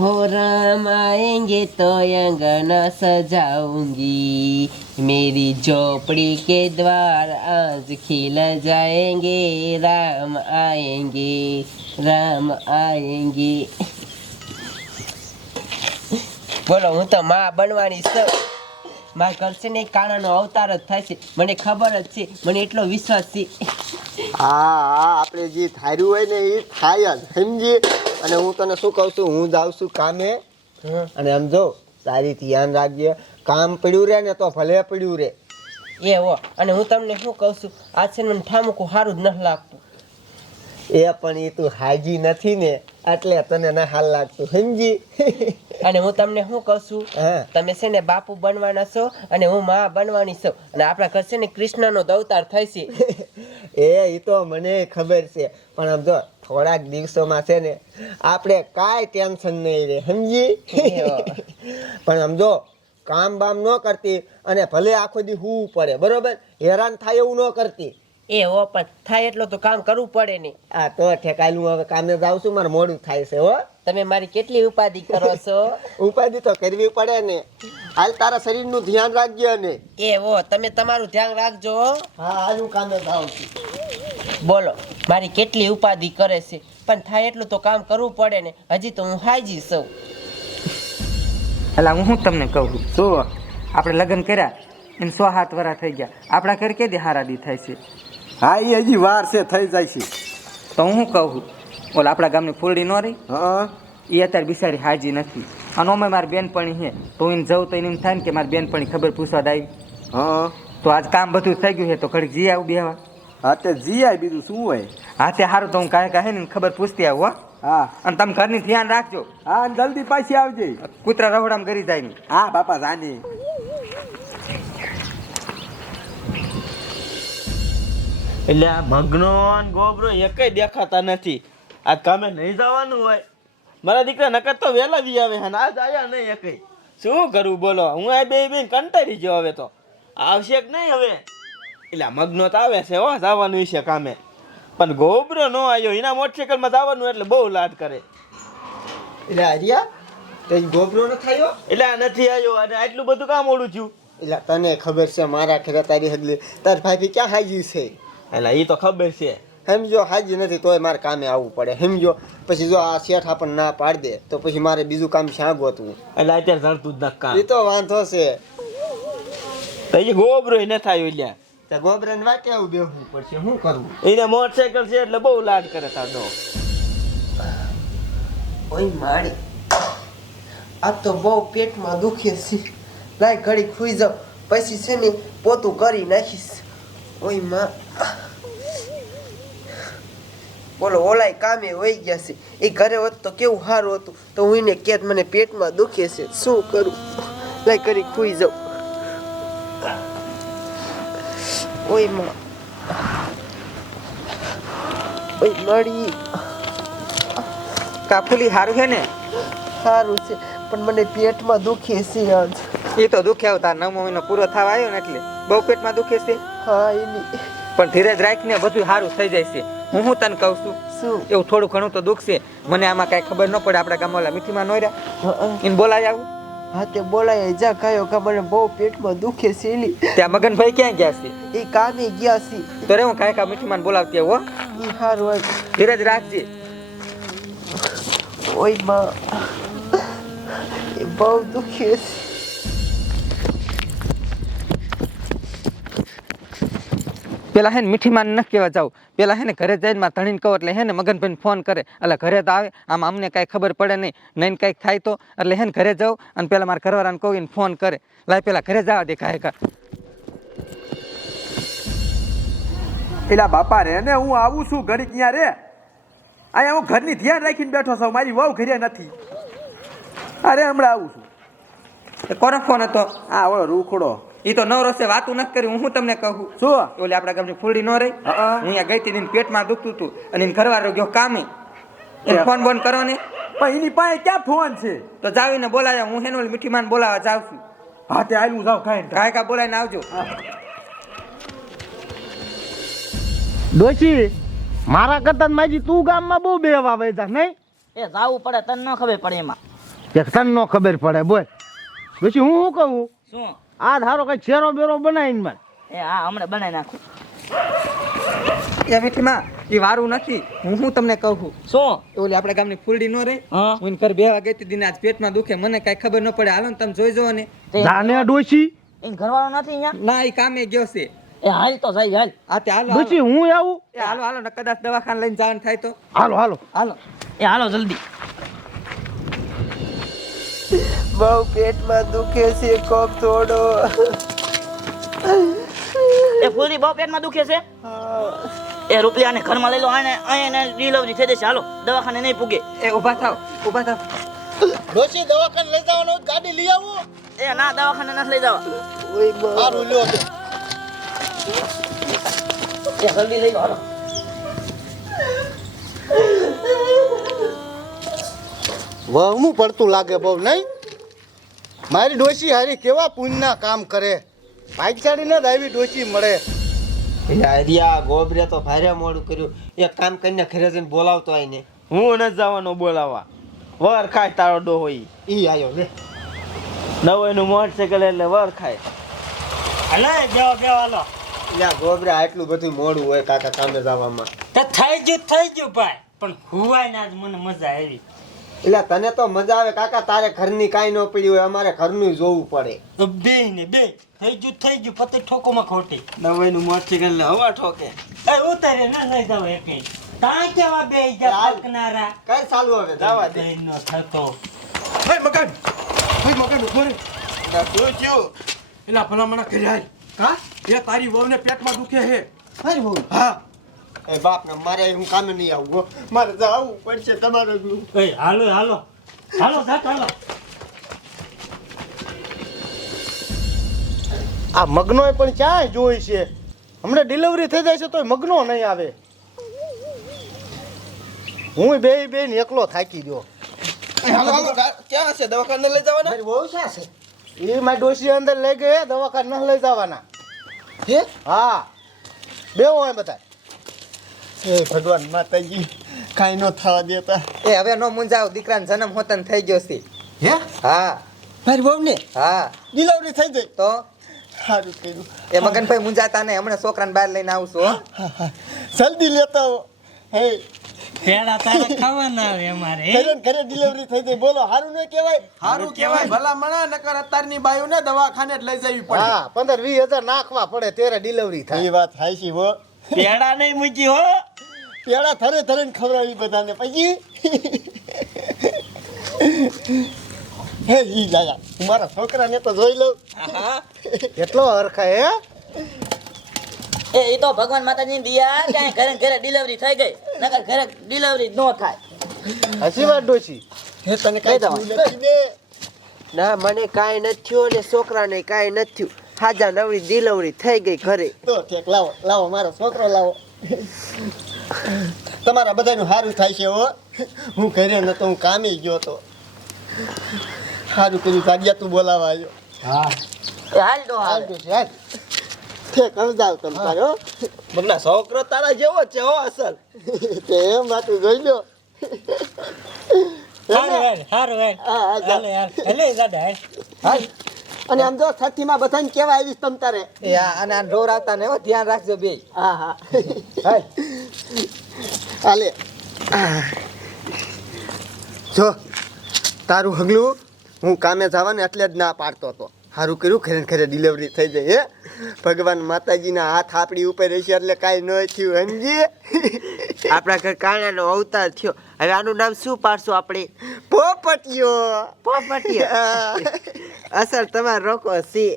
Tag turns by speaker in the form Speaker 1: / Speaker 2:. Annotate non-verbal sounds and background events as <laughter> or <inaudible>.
Speaker 1: हो राम आएंगे तो अंगना सजाऊंगी मेरी झोपड़ी के द्वार आज खिल जाएंगे राम आएंगे राम आएंगे બોલો હું તો માં બનવાની છું મારા ઘર છે ને કાણાનો અવતાર જ થાય છે. મને ખબર જ છે મને એટલો વિશ્વાસ છે.
Speaker 2: હા હા આપણે જે થાર્યું હોય ને એ થાય જ સમજી? અને હું તને શું કહું છું હું જાઉં છું કામે.
Speaker 1: હં.
Speaker 2: અને સમજો સારી ધ્યાન રાખજે. કામ પડ્યું રહે ને તો ભલે પડ્યું રહે
Speaker 1: એ હો અને હું તમને શું કહું છું આ છે મને ઠામકું સારું જ નથી લાગતું.
Speaker 2: એ પણ એ તું હાજી નથી ને. એટલે તને ના હાલ લાગતું સમજી
Speaker 1: અને હું તમને શું કહું છું? તમે છે ને બાપુ બનવાના છો અને હું માં બનવાની છું. અને આપણા ઘર છે ને કૃષ્ણનો અવતાર થાય છે.
Speaker 2: એ એ તો મને ખબર છે. પણ આમ જો થોડાક દિવસોમાં છે ને આપણે કાંઈ ટેન્શન નહીં રે સમજી પણ આમ જો કામ બામ ન કરતી અને ભલે આખો દી હું પડે બરોબર? હેરાન થાય એવું ન કરતી.
Speaker 1: એ હો પણ થાય એટલો તો કામ કરવું પડે નહીં
Speaker 2: આ તો ઠેકાયેલું હવે કામે જાઉં છું મારે મોડું થાય છે હો.
Speaker 1: તમે મારી કેટલી ઉપાધિ કરો છો? <laughs>
Speaker 2: ઉપાધિ તો કરવી પડે ને. હાલ તારા શરીરનું ધ્યાન રાખજો ને
Speaker 1: એ હો તમે તમારું ધ્યાન રાખજો હા.
Speaker 2: હાલ હું કામે જાઉં છું.
Speaker 1: બોલો મારી કેટલી ઉપાધિ કરે છે? પણ થાય એટલું તો કામ કરવું પડે ને. હજી તો હું હાજી છું.
Speaker 3: એટલે હું તમને કહું? છું આપણે લગ્ન કર્યા એમ સો હાથ વરા થઈ ગયા. આપણા ઘર કે દે હારા દી થાય છે?
Speaker 4: હા એ હજી વાર છે થઈ જાય છે.
Speaker 3: તો હું કહું ઓલા આપણા ગામની ફૂલડી ન રહી?
Speaker 4: હા.
Speaker 3: એ અત્યારે બિસારી હાજી નથી. અને અમે મારી બેનપણી છે તો એને જવું તો એને એમ થાય ને કે મારી બેનપણી ખબર પૂછવા આવી
Speaker 4: હા.
Speaker 3: તો આજ કામ બધું થઈ ગયું છે તો ઘડી જી આવું બેવા
Speaker 4: હા તે જી આય બીજું શું હોય?
Speaker 3: હા તે સારું તો હું કાંઈ કહે ને ખબર પૂછતી આવું હો.
Speaker 4: હા.
Speaker 3: અને તમે ઘરની ધ્યાન રાખજો.
Speaker 4: હા જલ્દી પાછી આવજે.
Speaker 3: કૂતરા રહોડામાં કરી જાય ને.
Speaker 4: હા બાપા જાની.
Speaker 5: એટલે આ મગનો ગોબરો એકય દેખાતા નથી. આ કામે નહીં જવાનું હોય. મારા દીકરા નકર તો વહેલા વી આવે અને આજ આવ્યા નહીં એકય. શું કરું બોલો હું આ બે બે કંટાળી ગયો હવે તો. આવશે કે નહીં હવે? એટલે આ મગનો તો આવે છે હો જવાનું છે કામે. પણ ગોબરો ન આવ્યો એના મોટરસાયકલમાં જવાનું એટલે બહુ લાડ કરે.
Speaker 2: એટલે હરિયા તે ગોબરો ન થયો
Speaker 5: એટલે નથી આવ્યો અને આટલું બધું કામ ઓળું થયું?
Speaker 2: એટલે તને ખબર છે મારા ઘરે તારી હગલી તાર ભાઈ ક્યાં હાજી છે?
Speaker 5: એટલે એ તો ખબર છે.
Speaker 2: સમજો હાજી નથી તોય મારે કામે આવવું પડે. સમજો પછી જો આ શેઠ આપણને ના પાડ દે તો પછી મારે બીજું કામ શ્યાં ગોતવું.
Speaker 5: એટલે અત્યારે ધરતું જ નક્કા
Speaker 2: એ તો વાંધો છે.
Speaker 5: પછી ગોબરો ન થાય એટલે
Speaker 2: તે ગોબરાને વાટે આવું બેહવું પડશે શું કરવું?
Speaker 5: એને મોટરસાયકલ છે એટલે બહુ લાડ કરે તાડો
Speaker 1: ઓય માડી આ તો બહુ પેટમાં દુખે છે. લાય ઘડી ખુઈ જાવ પછી છે ને પોતું કરી નાખીશ. ઓયમાં બોલો ઓલાય કામે વહી ગયા છે. એ ઘરે હોત તો કેવું સારું હતું. તો હું એને કેત મને પેટમાં દુખે છે. શું કરું? લાય કરી ખુઈ જાઉં. ઓયમાં. ઓય મળી
Speaker 3: કાફુલી સારું છે ને?
Speaker 1: સારું છે. પણ મને પેટમાં દુખે છે આજ.
Speaker 3: એ તો દુખ્યા તાર નવ મહિનો પૂરો થવા આવ્યો ને એટલે બહુ પેટમાં દુખે છે?
Speaker 1: હા એની.
Speaker 3: પણ ધીરજ રાખીને બધું સારું થઈ જાય છે. હું હું તને કહું છું
Speaker 1: શું?
Speaker 3: એવું થોડું ઘણું તો દુઃખ છે. મને આમાં કાંઈ ખબર ન પડે આપણા ઓલા મીઠીમાં નોર્યા એને બોલાય આવું.
Speaker 1: હા. તે બોલાય જા કયો ખબર મને બહુ પેટમાં દુખે એલી.
Speaker 3: ત્યાં મગનભાઈ ક્યાં ગયા છે?
Speaker 1: એ કામે ગયા છે.
Speaker 3: તો રે હું કાંઈ કા મીઠીમાં બોલાવતી આવું હો.
Speaker 1: એ સારું હોય.
Speaker 3: ધીરજ રાખજે.
Speaker 1: ઓયમાં બહુ દુખે છે.
Speaker 3: પેલા હે ને મીઠીમાં ન કહેવા જાવ પેલા હે ને ઘરે જઈને માં ધણીને કહો એટલે હે ને મગનભાઈને ફોન કરે. એટલે ઘરે તો આવે આમ અમને કાંઈ ખબર પડે નહીં. નહીં કાંઈક થાય તો. એટલે હે ને ઘરે જાઉં અને પેલા મારા ઘરવાળાને કહું ફોન કરે. લાય પેલા ઘરે જવા દે કાંઈ કા
Speaker 4: પેલા બાપા રે ને હું આવું છું ઘડી ક્યાં રે. અહીંયા હું ઘરની ધ્યાન રાખીને બેઠો છું મારી વહુ ઘરે નથી. અરે હમણાં આવું છું.
Speaker 3: કોનો ફોન હતો?
Speaker 4: આ ઓળો રૂખડો.
Speaker 3: એ તો નવરો છે વાતું નથી કરી હું તમને કહું?
Speaker 4: શું?
Speaker 3: ઓલી આપણા ગામની ફૂલડી ન રહી?
Speaker 4: હું
Speaker 3: અહીંયા ગઈ હતી પેટમાં દુખતું હતું અને એને ઘરવાળો ગયો કામે.
Speaker 4: એ.
Speaker 3: ફોન બોન કરો ને.
Speaker 4: પણ એની પાસે ક્યાં ફોન છે?
Speaker 3: તો જાવીને બોલાવ્યા હું હેનો મીઠી માન બોલાવવા જાઉં છું.
Speaker 4: હા તે આયલું જાવ ખાઈને
Speaker 3: કાંઈ કાંઈ બોલાવીને આવજો.
Speaker 6: ડોશી મારા કરતા માજી તું ગામમાં બહુ બેવા વેચા નહીં?
Speaker 7: એ જાવું પડે તને ન ખબર પડે એમાં.
Speaker 6: કે તને ન ખબર પડે બોલ. પછી હું શું કહું?
Speaker 7: શું?
Speaker 6: આ ધારો કઈ ચેરો બેરો બનાવીને મને
Speaker 7: એ હા હમણાં બનાવી નાખું.
Speaker 3: એ મીઠીમાં એ વારું નથી. હું હું તમને કહું છું?
Speaker 7: શું?
Speaker 3: ઓલી આપણા ગામની ફૂલડી નો રે.
Speaker 7: હું.
Speaker 3: એને ઘર બેવા ગઈ હતી આજ પેટમાં દુખે. મને કઈ ખબર ન પડે. હાલો ને તમે જોઈ જુઓ ને.
Speaker 6: જાને ડોશી.
Speaker 7: એ ઘરવાળો નથી અહીંયા?
Speaker 3: ના એ કામે ગયો છે.
Speaker 7: એ હાલ તો જાય હાલ.
Speaker 3: આ તે હાલો હાલો.
Speaker 6: ડોશી હું આવું?
Speaker 3: એ હાલો હાલો ને કદાચ દવાખાને લઈને જવાનું થાય તો.
Speaker 6: હાલો હાલો.
Speaker 3: હાલો.
Speaker 7: એ હાલો જલ્દી.
Speaker 1: બહુ પેટમાં દુખે છે કોક થોડો.
Speaker 7: એ ફૂલડી બહુ પેટમાં દુખે છે? એ રૂપિયાને ઘરમાં લઈ લો આને અહીંયા ડિલિવરી થઈ જશે. હાલો દવાખાને નહીં પૂગે.
Speaker 3: એ ઊભા થાવ ઊભા થાવ.
Speaker 6: ડોશી દવાખાને લઈ જવાનો ગાડી લઈ આવું.
Speaker 7: એ ના દવાખાને નથી લઈ જવા.
Speaker 6: સારું લ્યો.
Speaker 7: એ જલ્દી લઈ લો હાલો.
Speaker 8: વહમું પડતું લાગે બહુ નહીં? મારી ડોશી હારી કેવા પુણ્યના કામ કરે? ભાગશાળીને જ આવી ડોશી મળે.
Speaker 2: હરિયા ગોબરે તો ભારે મોડું કર્યું. એક કામ કરીને ઘરે જઈને બોલાવતો આવીને
Speaker 5: હું ન જવાનો બોલાવવા વર ખાય તારો ડો હોય
Speaker 2: ઈ આયો લે.
Speaker 5: નવાઈનું મોટરસાઇકલ એટલે વર ખાય.
Speaker 2: લ્યા ગોબરે આટલું બધું મોડું હોય કાકા કામે જવામાં.
Speaker 9: તો થઈ ગયું થઈ ગયું ભાઈ. પણ હુવાય ના જ મને મજા આવી.
Speaker 2: એટલે તને તો મજા આવે કાકા તારે ઘરની કાંઈ ન પડી હોય અમારે ઘરનું જોવું પડે.
Speaker 9: તો બે ને બે થઈ ગયું થઈ ગયું પતે ઠોકોમાં ખોટી.
Speaker 5: નવાઈનું મોટરસાઇકલ એટલે હવા ઠોકે.
Speaker 9: એ ઉતારે ના લઈ જાવ એક. તા કેવા બે જા
Speaker 2: હાલ.
Speaker 9: પકનારા.
Speaker 2: કઈ ચાલુ હવે
Speaker 5: જવા દે.
Speaker 9: નો થતો.
Speaker 4: હે મકાન. હે મકાન ઊભો રે.
Speaker 5: શું થયો
Speaker 4: એલા ભલામણા કર્યા
Speaker 2: કા?
Speaker 4: એ તારી વહુને પેટમાં દુખે હે.
Speaker 2: તારી વહુ?
Speaker 4: હા.
Speaker 2: એ બાપ ને મારે હું કામે નહીં આવું હો. મારે આવવું પડશે તમારે બી.
Speaker 9: એ હાલો હાલો. હાલો સાત હાલો.
Speaker 8: આ મગનોય પણ ક્યાંય જોઈ છે? હમણાં ડિલિવરી થઈ જાય છે તોય મગનો નહીં આવે. હું બે બે એકલો થાકી ગયો.
Speaker 5: હાલો હાલો ક્યાં છે? દવાખાને લઈ જવાના?
Speaker 8: બહુ ક્યાં છે? એ મારી ડોશી અંદર લઈ ગઈ દવાખાને ન લઈ જવાના.
Speaker 2: હા?
Speaker 8: બેવો હોય બધા
Speaker 2: હે ભગવાન માતાજી કાંઈ ન થવા દેતા.
Speaker 3: એ હવે નો મુંજાવ દીકરાનો જન્મ હોતન થઈ ગયો છે.
Speaker 2: હે?
Speaker 3: હા.
Speaker 2: મારી બહુ ને
Speaker 3: હા.
Speaker 2: ડિલિવરી થઈ ગઈ.
Speaker 3: તો?
Speaker 2: સારું કર્યું.
Speaker 3: એ મગનભાઈ મુંજાતા ને હમણાં છોકરાને બહાર લઈને આવશું છું હો.
Speaker 2: જલ્દી લેતા હો હે.
Speaker 9: પેડા તારે ખાવાના આવે અમારે
Speaker 2: ઘરે ને ઘરે ડિલિવરી થઈ જાય બોલો સારું ન કહેવાય?
Speaker 4: સારું કહેવાય ભલામણા નકર અત્યારની બાયુને દવાખાને જ લઈ જવી પડે.
Speaker 8: હા પંદર વીસ હજાર નાખવા પડે ત્યારે ડિલિવરી થાય.
Speaker 2: એ વાત હાચી હો.
Speaker 5: પેડા નહીં મૂકી હો.
Speaker 2: પેડા થરે થરે ને ખવડાવી બધાને. પછી? હે ઈ હું મારા છોકરાને તો જોઈ લઉં.
Speaker 8: એટલો હરખાય હે
Speaker 7: એ ઈ તો ભગવાન માતાજીની દિયા ત્યાં ઘરે ઘરે ડિલિવરી થઈ ગઈ. નકર ઘરે ડિલિવરી ન થાય.
Speaker 8: હસી વાત ડોશી.
Speaker 2: હે તને કઈ દઉં ના
Speaker 1: મને કાંઈ નથી થયું અને છોકરાને કાંઈ નથી થયું. હાજા નવરી દિલવરી થઈ ગઈ ઘરે.
Speaker 2: તો ઠેક લાવો લાવો મારો છોકરો લાવો. તમારા બધાનું સારું થાય છે હો. હું ઘરે નતો હું કામે ગયો તો. સારું કર્યું સાડિયા તું બોલાવા આવ્યો.
Speaker 7: હા. હાલ તો હાલ.
Speaker 2: તો હાલ. ઠેક સમજાવ તમ તારો
Speaker 5: મગના છોકરો તારા જેવો છે હો અસલ.
Speaker 2: તે એમ વાતું જોઈ લો
Speaker 9: હારું હારું હારું હાલ. હાલે હાલ. હાલ. હાલ.
Speaker 2: અને આમ જો છઠ્ઠીમાં બધાને કેવા આવીશ તમ તારે?
Speaker 3: અને આ ઢોર આવતા ને હો ધ્યાન રાખજો બે
Speaker 2: હા હા. હાલ. જો તારું હગલું હું કામે જવાને એટલે જ ના પાડતો હતો. સારું કર્યું ખરેખર ખરે ડિલિવરી થઈ જાય હે? ભગવાન માતાજીના હાથ આપણી ઉપર રહેશે એટલે કાંઈ ન થયું સમજી?
Speaker 1: આપણા ઘર કાણાનો અવતાર થયો. હવે આનું નામ શું પાડશું આપણે?
Speaker 2: પોપટીયો
Speaker 1: પોપટીયો
Speaker 2: હા.
Speaker 1: અસર તમારે રોકો સી